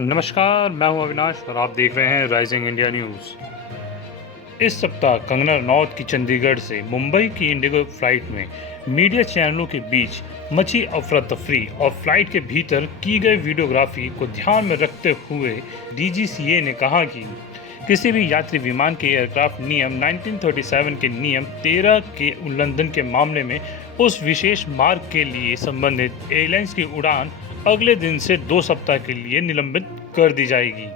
नमस्कार, मैं हूं अविनाश और आप देख रहे हैं राइजिंग इंडिया न्यूज़। इस सप्ताह कंगना रनौत की चंडीगढ़ से मुंबई की इंडिगो फ्लाइट में मीडिया चैनलों के बीच मची अफरा तफरी और फ्लाइट के भीतर की गई वीडियोग्राफी को ध्यान में रखते हुए डीजीसीए ने कहा कि किसी भी यात्री विमान के एयरक्राफ्ट नियम 1937 के नियम 13 के उल्लंघन के मामले में उस विशेष मार्ग के लिए संबंधित एयरलाइंस की उड़ान अगले दिन से 2 सप्ताह के लिए निलंबित कर दी जाएगी।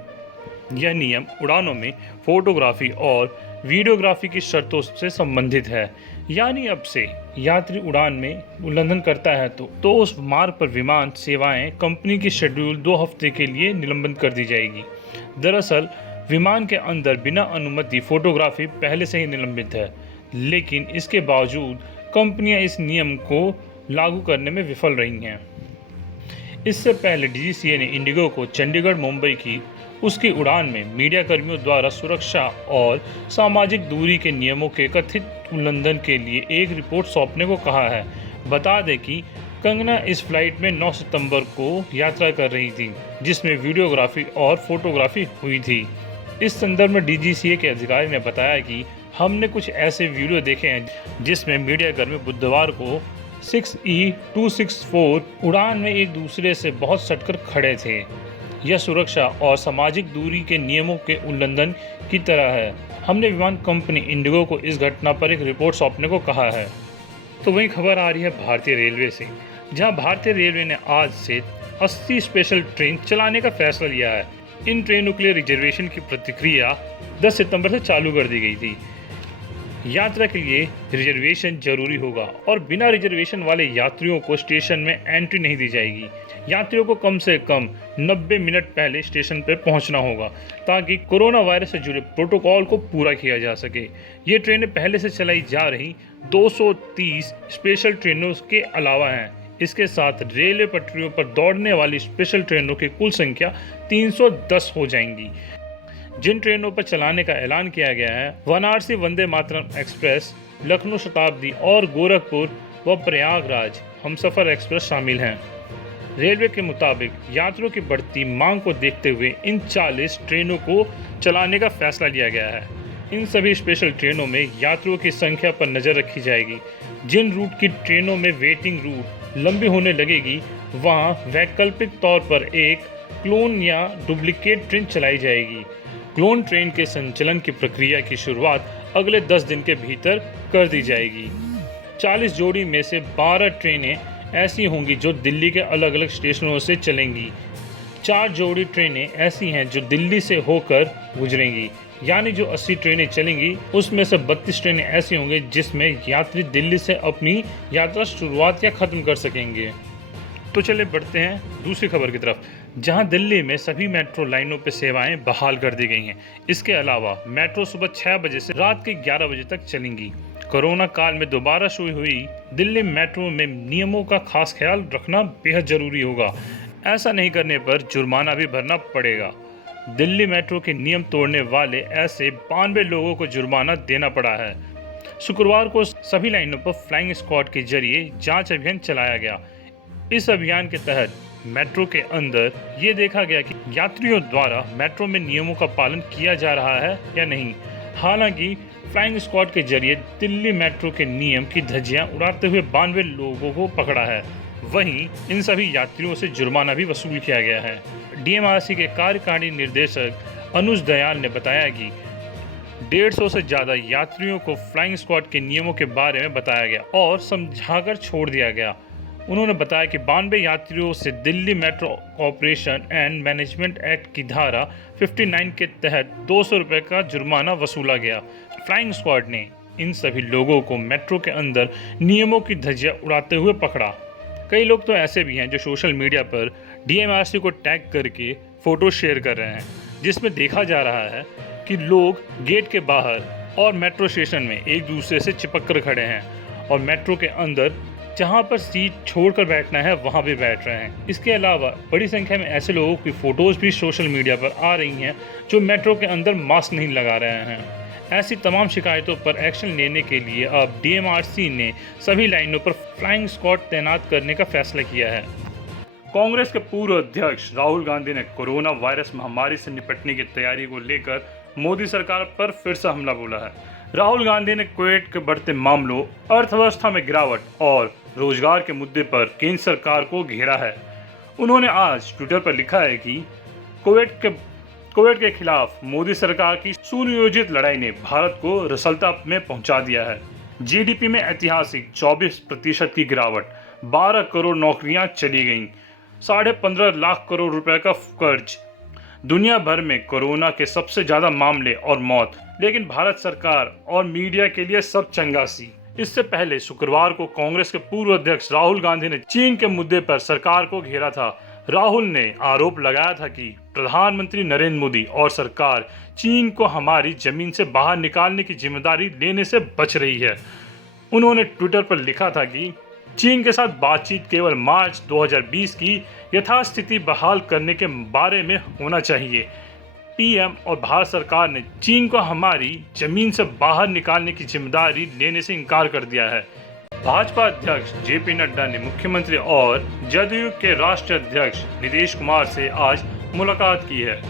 यह नियम उड़ानों में फोटोग्राफी और वीडियोग्राफी की शर्तों से संबंधित है, यानी अब से यात्री उड़ान में उल्लंघन करता है तो उस मार्ग पर विमान सेवाएं कंपनी की शेड्यूल 2 हफ्ते के लिए निलंबित कर दी जाएगी। दरअसल विमान के अंदर बिना अनुमति फोटोग्राफी पहले से ही निलंबित है, लेकिन इसके बावजूद कंपनियां इस नियम को लागू करने में विफल रही हैं। इससे पहले डीजीसीए ने इंडिगो को चंडीगढ़ मुंबई की उसकी उड़ान में मीडिया कर्मियों द्वारा सुरक्षा और सामाजिक दूरी के नियमों के कथित उल्लंघन के लिए एक रिपोर्ट सौंपने को कहा है। बता दें कि कंगना इस फ्लाइट में 9 सितंबर को यात्रा कर रही थी, जिसमें वीडियोग्राफी और फोटोग्राफी हुई थी। इस संदर्भ में डीजीसीए के अधिकारी ने बताया कि हमने कुछ ऐसे वीडियो देखे हैं जिसमें मीडिया कर्मी बुधवार को 6E264 उड़ान में एक दूसरे से बहुत सटकर खड़े थे। यह सुरक्षा और सामाजिक दूरी के नियमों के उल्लंघन की तरह है। हमने विमान कंपनी इंडिगो को इस घटना पर एक रिपोर्ट सौंपने को कहा है। तो वही खबर आ रही है भारतीय रेलवे से, जहां भारतीय रेलवे ने आज से 80 स्पेशल ट्रेन चलाने का फैसला लिया है। इन ट्रेनों के लिए रिजर्वेशन की प्रक्रिया 10 सितंबर से चालू कर दी गई थी। यात्रा के लिए रिजर्वेशन जरूरी होगा और बिना रिजर्वेशन वाले यात्रियों को स्टेशन में एंट्री नहीं दी जाएगी। यात्रियों को कम से कम 90 मिनट पहले स्टेशन पर पहुंचना होगा ताकि कोरोना वायरस से जुड़े प्रोटोकॉल को पूरा किया जा सके। ये ट्रेनें पहले से चलाई जा रही 230 स्पेशल ट्रेनों के अलावा हैं। इसके साथ रेलवे पटरियों पर दौड़ने वाली स्पेशल ट्रेनों की कुल संख्या 310 हो जाएंगी। जिन ट्रेनों पर चलाने का ऐलान किया गया है वाराणसी वंदे मातरम एक्सप्रेस, लखनऊ शताब्दी और गोरखपुर व प्रयागराज हमसफर एक्सप्रेस शामिल हैं। रेलवे के मुताबिक यात्रियों की बढ़ती मांग को देखते हुए इन 40 ट्रेनों को चलाने का फैसला लिया गया है। इन सभी स्पेशल ट्रेनों में यात्रियों की संख्या पर नज़र रखी जाएगी। जिन रूट की ट्रेनों में वेटिंग रूट लंबी होने लगेगी वहां वैकल्पिक तौर पर एक क्लोन या डुप्लीकेट ट्रेन चलाई जाएगी। क्लोन ट्रेन के संचालन की प्रक्रिया की शुरुआत अगले 10 दिन के भीतर कर दी जाएगी। 40 जोड़ी में से 12 ट्रेनें ऐसी होंगी जो दिल्ली के अलग अलग स्टेशनों से चलेंगी। 4 जोड़ी ट्रेनें ऐसी हैं जो दिल्ली से होकर गुजरेंगी, यानी जो 80 ट्रेनें चलेंगी उसमें से 32 ट्रेनें ऐसी होंगी जिसमें यात्री दिल्ली से अपनी यात्रा शुरुआत या ख़त्म कर सकेंगे। तो चले बढ़ते हैं दूसरी खबर की तरफ, जहां दिल्ली में सभी मेट्रो लाइनों पर सेवाएं बहाल कर दी गई हैं। इसके अलावा मेट्रो सुबह 6 बजे से रात के 11 बजे तक चलेंगी। कोरोना काल में दोबारा शुरू हुई दिल्ली मेट्रो में नियमों का खास ख्याल रखना बेहद जरूरी होगा। ऐसा नहीं करने पर जुर्माना भी भरना पड़ेगा। दिल्ली मेट्रो के नियम तोड़ने वाले ऐसे 92 लोगों को जुर्माना देना पड़ा है। शुक्रवार को सभी लाइनों पर फ्लाइंग स्क्वाड के जरिए जांच अभियान चलाया गया। इस अभियान के तहत मेट्रो के अंदर ये देखा गया कि यात्रियों द्वारा मेट्रो में नियमों का पालन किया जा रहा है या नहीं। हालांकि फ्लाइंग स्क्वाड के जरिए दिल्ली मेट्रो के नियम की धज्जियां उड़ाते हुए 92 लोगों को पकड़ा है। वहीं इन सभी यात्रियों से जुर्माना भी वसूल किया गया है। डीएमआरसी के कार्यकारी निर्देशक अनुज दयाल ने बताया कि 150 से ज़्यादा यात्रियों को फ्लाइंग स्क्वाड के नियमों के बारे में बताया गया और समझाकर छोड़ दिया गया। उन्होंने बताया कि 92 यात्रियों से Delhi metro operation and management act की धारा 59 के तहत 200 रुपये का जुर्माना वसूला गया। फ्लाइंग स्क्वाड ने इन सभी लोगों को मेट्रो के अंदर नियमों की धज्जियां उड़ाते हुए पकड़ा। कई लोग तो ऐसे भी हैं जो सोशल मीडिया पर डीएमआरसी को टैग करके फ़ोटो शेयर कर रहे हैं, जिसमें देखा जा रहा है कि लोग गेट के बाहर और मेट्रो स्टेशन में एक दूसरे से चिपक कर खड़े हैं और मेट्रो के अंदर जहां पर सीट छोड़कर बैठना है वहां भी बैठ रहे हैं। इसके अलावा बड़ी संख्या में ऐसे लोगों की फ़ोटोज़ भी सोशल मीडिया पर आ रही हैं जो मेट्रो के अंदर मास्क नहीं लगा रहे हैं। ऐसी तमाम शिकायतों पर एक्शन लेने के लिए अब डीएमआरसी ने सभी लाइनों पर फ्लाइंग स्क्वाड तैनात करने का फैसला किया है। कांग्रेस के पूर्व अध्यक्ष राहुल गांधी ने कोरोना वायरस महामारी से निपटने की तैयारी को लेकर मोदी सरकार पर फिर से हमला बोला है। राहुल गांधी ने कोविड के बढ़ते मामलों, अर्थव्यवस्था में गिरावट और रोजगार के मुद्दे पर केंद्र सरकार को घेरा है। उन्होंने आज ट्विटर पर लिखा है कि कोविड के खिलाफ मोदी सरकार की सुनियोजित लड़ाई ने भारत को रसलता में पहुंचा दिया है। जीडीपी में ऐतिहासिक 24% की गिरावट, 12 करोड़ नौकरियां चली गईं, 15.5 लाख करोड़ रुपए का कर्ज, दुनिया भर में कोरोना के सबसे ज्यादा मामले और मौत, लेकिन भारत सरकार और मीडिया के लिए सब चंगासी। इससे पहले शुक्रवार को कांग्रेस के पूर्व अध्यक्ष राहुल गांधी ने चीन के मुद्दे पर सरकार को घेरा था। राहुल ने आरोप लगाया था कि प्रधानमंत्री नरेंद्र मोदी और सरकार चीन को हमारी जमीन से बाहर निकालने की जिम्मेदारी लेने से बच रही है। उन्होंने ट्विटर पर लिखा था कि चीन के साथ बातचीत केवल मार्च 2020 की यथास्थिति बहाल करने के बारे में होना चाहिए। पीएम और भारत सरकार ने चीन को हमारी जमीन से बाहर निकालने की जिम्मेदारी लेने से इनकार कर दिया है। भाजपा अध्यक्ष जेपी नड्डा ने मुख्यमंत्री और जदयू के राष्ट्रीय अध्यक्ष नीतीश कुमार से आज मुलाकात की है।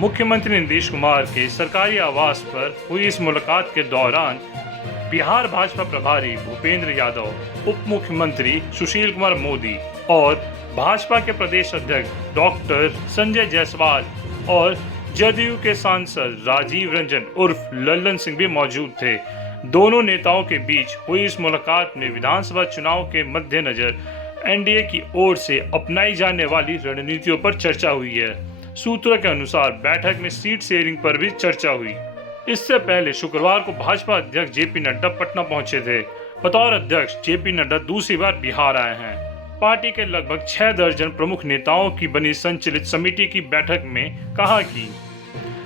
मुख्यमंत्री नीतीश कुमार के सरकारी आवास पर हुई इस मुलाकात के दौरान बिहार भाजपा प्रभारी भूपेंद्र यादव, उप मुख्यमंत्री सुशील कुमार मोदी और भाजपा के प्रदेश अध्यक्ष डॉक्टर संजय जायसवाल और जदयू के सांसद राजीव रंजन उर्फ लल्लन सिंह भी मौजूद थे। दोनों नेताओं के बीच हुई इस मुलाकात में विधानसभा चुनाव के मद्देनजर एनडीए की ओर से अपनाई जाने वाली रणनीतियों पर चर्चा हुई है। सूत्रों के अनुसार बैठक में सीट शेयरिंग पर भी चर्चा हुई। इससे पहले शुक्रवार को भाजपा अध्यक्ष जेपी नड्डा पटना पहुंचे थे। बतौर अध्यक्ष जेपी नड्डा दूसरी बार बिहार आए हैं। पार्टी के लगभग 6 दर्जन प्रमुख नेताओं की बनी संचालित समिति की बैठक में कहा कि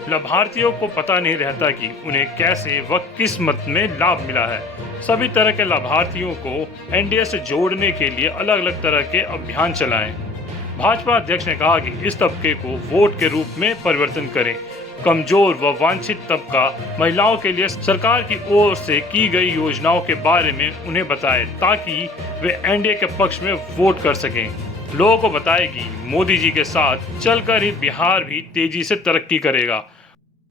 लाभार्थियों को पता नहीं रहता कि उन्हें कैसे व किस मत में लाभ मिला है। सभी तरह के लाभार्थियों को एनडीए से जोड़ने के लिए अलग अलग तरह के अभियान चलाएं। भाजपा अध्यक्ष ने कहा कि इस तबके को वोट के रूप में परिवर्तन करें। कमजोर व वांछित तबका महिलाओं के लिए सरकार की ओर से की गई योजनाओं के बारे में उन्हें बताएं ताकि वे एनडीए के पक्ष में वोट कर सकें। लोगों को बताएं कि मोदी जी के साथ चलकर ही बिहार भी तेजी से तरक्की करेगा।